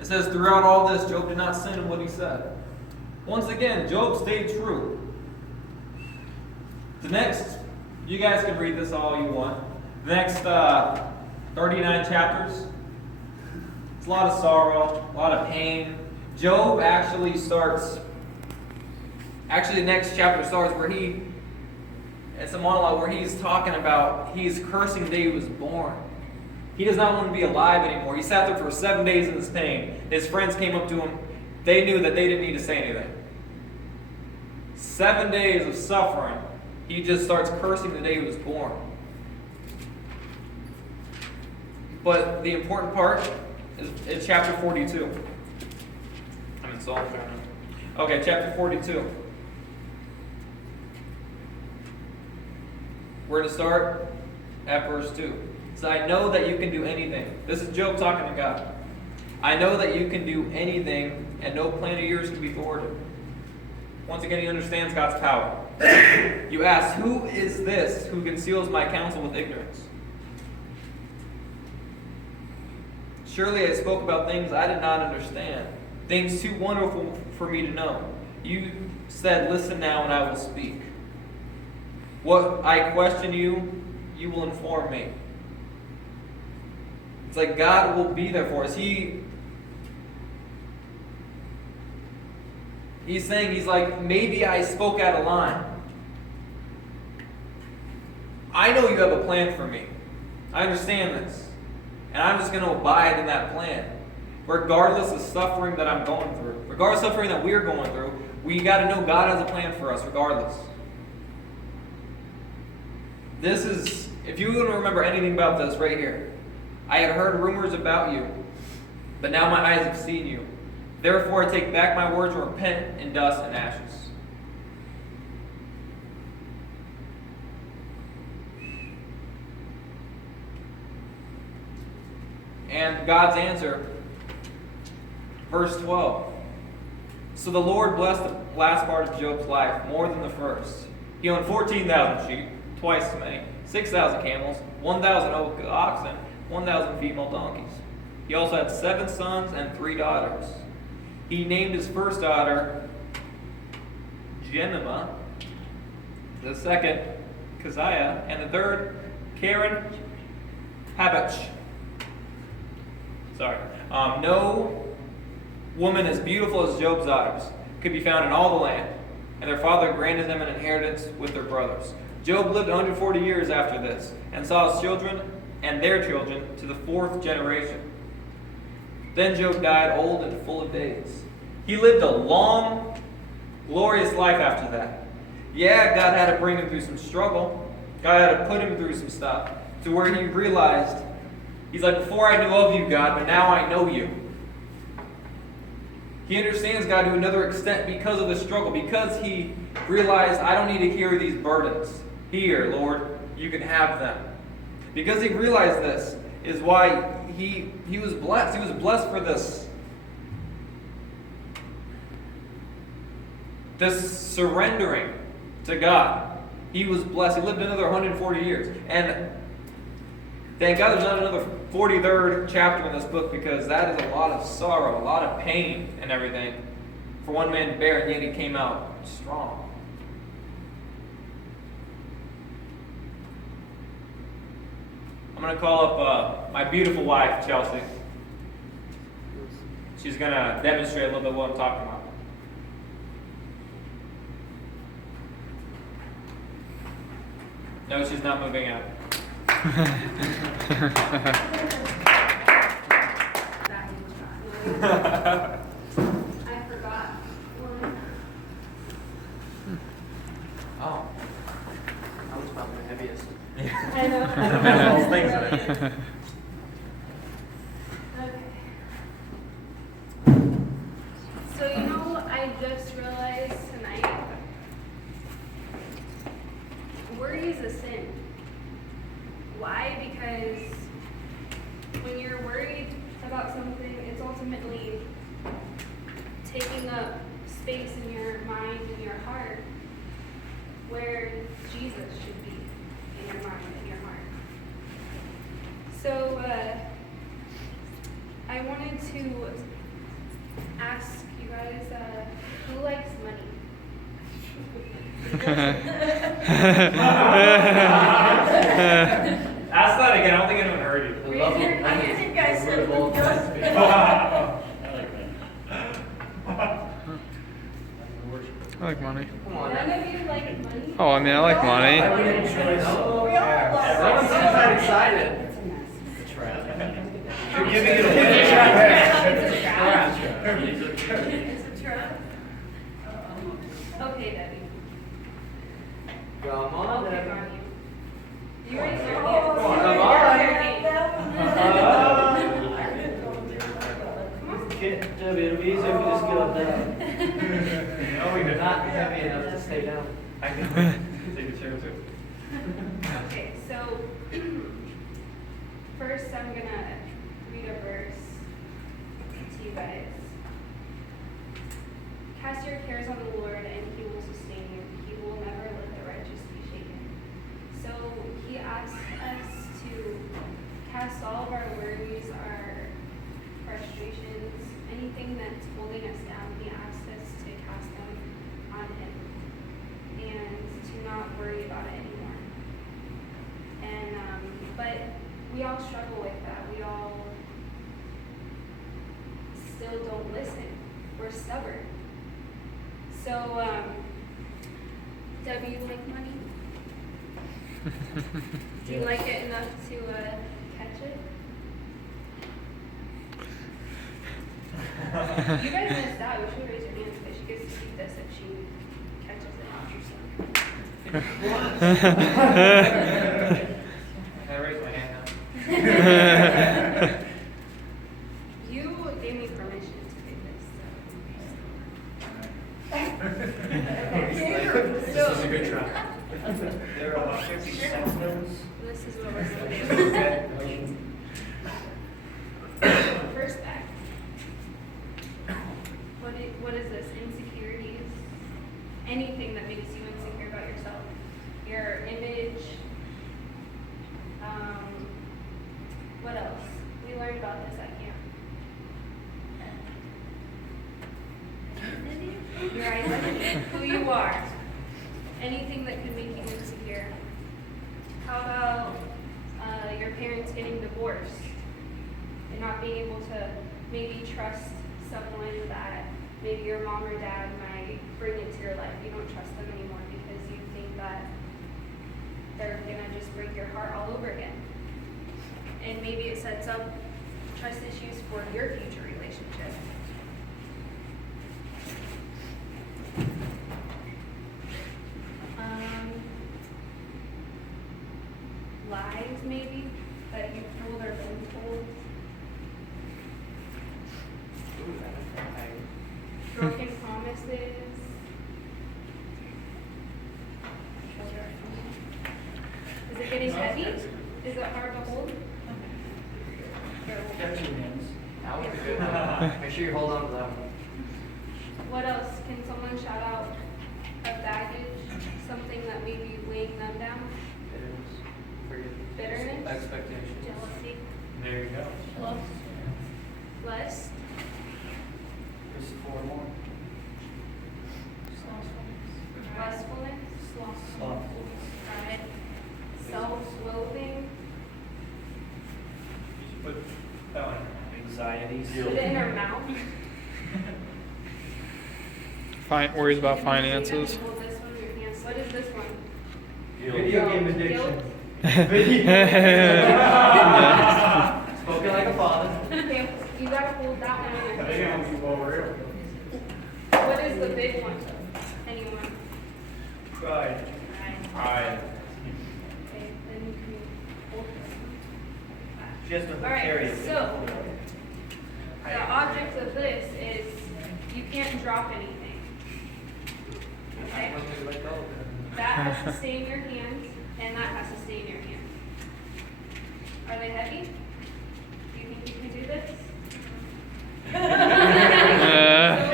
It says, throughout all this, Job did not sin in what he said. Once again, Job stayed true. The next, you guys can read this all you want. The next 39 chapters, it's a lot of sorrow, a lot of pain. Job actually the next chapter starts where it's a monologue where he's talking about, he's cursing the day he was born. He does not want to be alive anymore. He sat there for 7 days in this pain. His friends came up to him. They knew that they didn't need to say anything. 7 days of suffering. He just starts cursing the day he was born. But the important part is chapter 42. I'm in Psalm. Okay, chapter 42. We're going to start at verse 2. So I know that you can do anything. This is Job talking to God. I know that you can do anything, and no plan of yours can be thwarted. Once again, he understands God's power. You ask, who is this who conceals my counsel with ignorance? Surely I spoke about things I did not understand, things too wonderful for me to know. You said, listen now and I will speak. What I question you, you will inform me. It's like God will be there for us. He's saying, he's like, maybe I spoke out of line. I know you have a plan for me. I understand this. And I'm just going to abide in that plan. Regardless of suffering that I'm going through. Regardless of suffering that we're going through. We got to know God has a plan for us regardless. This is, if you want to remember anything about this right here. I had heard rumors about you, but now my eyes have seen you. Therefore I take back my words and repent in dust and ashes. And God's answer, verse 12. So the Lord blessed the last part of Job's life more than the first. He owned 14,000 sheep, twice as many, 6,000 camels, 1,000 oxen, 1,000 female donkeys. He also had 7 sons and 3 daughters. He named his first daughter Jemima, the second Keziah, and the third Karen Habach. No woman as beautiful as Job's daughters could be found in all the land, and their father granted them an inheritance with their brothers. Job lived 140 years after this, and saw his children and their children to the 4th generation. Then Job died old and full of days. He lived a long, glorious life after that. Yeah, God had to bring him through some struggle. God had to put him through some stuff to where he realized, he's like, before I knew of you, God, but now I know you. He understands God to another extent because of the struggle, because he realized, I don't need to carry these burdens. Here, Lord, you can have them. Because he realized this is why he was blessed. He was blessed for this surrendering to God. He was blessed. He lived another 140 years. And thank God there's not another 43rd chapter in this book, because that is a lot of sorrow, a lot of pain and everything for one man to bear, and yet he came out strong. I'm going to call up my beautiful wife, Chelsea. She's going to demonstrate a little bit what I'm talking about. No, she's not moving out. I forgot. Oh. That was probably the heaviest. I know. Those things in it. Okay. So I just realized tonight, worry is a sin. Why? Because when you're worried about something, it's ultimately taking up space in your mind and your heart where Jesus should be in your mind and your heart. So I wanted to ask you guys, who likes money? Ask that again. I don't think anyone heard you. Raise your hand. I think I said I like that. I like money. Come on. None of you like money? Oh, I mean, I like money. I wouldn't choice. We all love Everyone seems that excited. You're giving it It's away. a trap. It's a trap. Okay, Debbie. Come on, I'll pick Debbie. on you. You raise your Oh, hand. Come on. yeah, that one. Debbie, it'll be easier if you just get up down. No, you're Not heavy enough to stay down. I can take a chair too. Okay, so first I'm gonna read a verse to you guys. Cast your cares on the Lord and he will sustain you. He will never let the righteous be shaken. So he asks us to cast all of our worries, our frustrations, anything that's holding us down. He asks us to cast them on him and to not worry about it anymore. And but we all struggle with that. We all still don't listen. We're stubborn. So, Debbie, you like money? Do you like it enough to catch it? You guys missed out. You should raise your hands because she gets to keep this if she catches it. Can I raise my hand now? You gave me permission to do this. This So, is a good try. There are 50 cents notes. this is what we're going to do. First back. What is this? Insecurities? Anything that makes you insecure about yourself. Your image. What else? We learned about this at camp. Your identity. Who you are. Anything that could make you insecure. How about your parents getting divorced and not being able to maybe trust someone that maybe your mom or dad might bring into your life. You don't trust them anymore because you think that they're gonna just break your heart all over again. And maybe it sets up trust issues for your future relationship. Lies maybe that you've told or been told. Broken promises. Is it getting heavy? Is it hard to hold? That was a good one. Make sure you hold on to that one. What else? Can someone shout out a baggage? Something that may be weighing them down? Bitterness? Expectations. Jealousy? There you go. Lust? There's 4 more. Lustfulness? Slothfulness. Pride? Self-loathing? Put that one. Anxieties. Put it in her mouth? Worries about You can finances. hold this one in your hands. What is this one? Video game Guilt? addiction. Spoken like a father. Okay, you gotta hold that one in your hands. over What is the big one? Anyone? Pride. Right. Pride. Okay, then you can hold this one. She has to All right, carry it. so the object of this is you can't drop anything. Okay? That has to stay in your hand, and that has to stay in your hand. Are they heavy? Do you think you can do this? So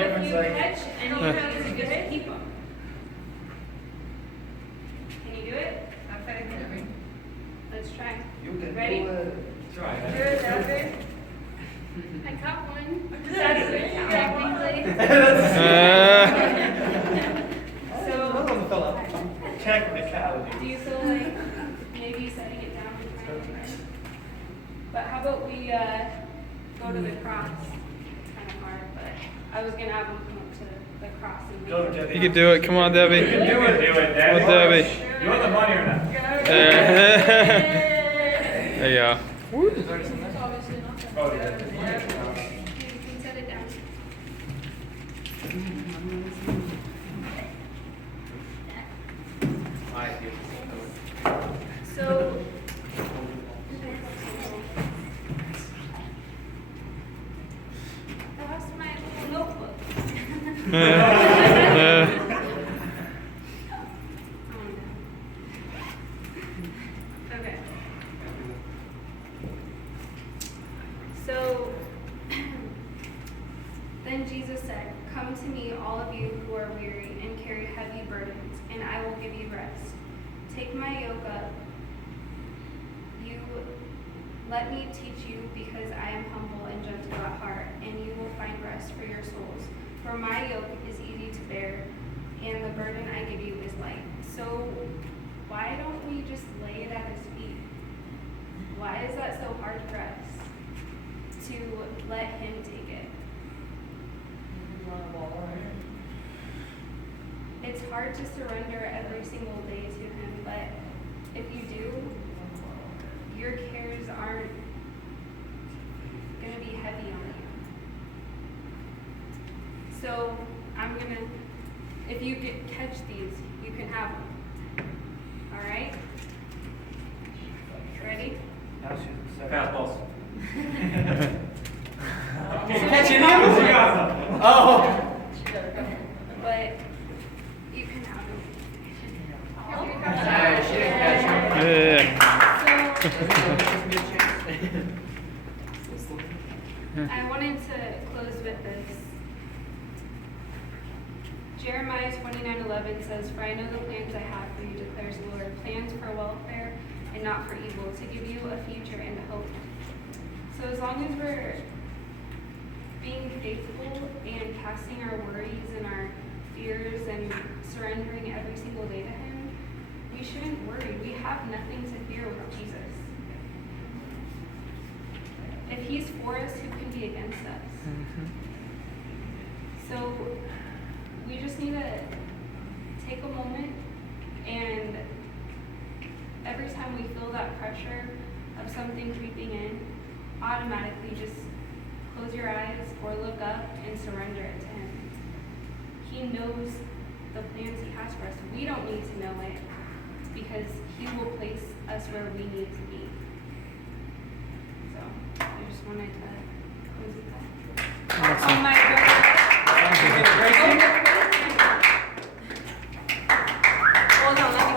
if you catch any of these, you just keep them. Can you do it? Okay. Let's try. You can Ready? Try. Good, Albert. I got one. That's it. So, do you feel like maybe setting it down? But how about we go to the cross? It's kind of hard, but I was gonna have them come up to the cross and Go, make Debbie. You can do it. Come on, Debbie. You can do it. Come on, Debbie. You want the money or not? There you go. Woo. It's obviously not that. Oh, yeah. You can set it down. So, I lost my little notebook. Okay. So, then Jesus said, "Come to me, all of you who are weary and carry heavy burdens, and I will give you rest. Take my yoke up. Let me teach you, because I am humble and gentle at heart, and you will find rest for your souls. For my yoke is easy to bear, and the burden I give you is light." So why don't we just lay it at his feet? Why is that so hard for us to let him take it? It's hard to surrender every single day to him, but if you do, your cares aren't going to be heavy on you. So I'm going to, if you catch these, you can have them. All right? Ready? Fastballs. Catch any of us? You got them. Oh. But you can have them. Alright, she didn't catch her. Yeah. I wanted to close with this. Jeremiah 29:11 says, "For I know the plans I have for you, declares the Lord, plans for welfare and not for evil, to give you a future and a hope." So as long as we're being faithful and casting our worries and our fears and surrendering every single day to him, we shouldn't worry. We have nothing to fear with Jesus. If he's for us, who can be against us? So we just need to take a moment, and every time we feel that pressure of something creeping in, automatically just close your eyes or look up and surrender it to him. He knows the plans he has for us. We don't need to know it, because he will place us where we need to be.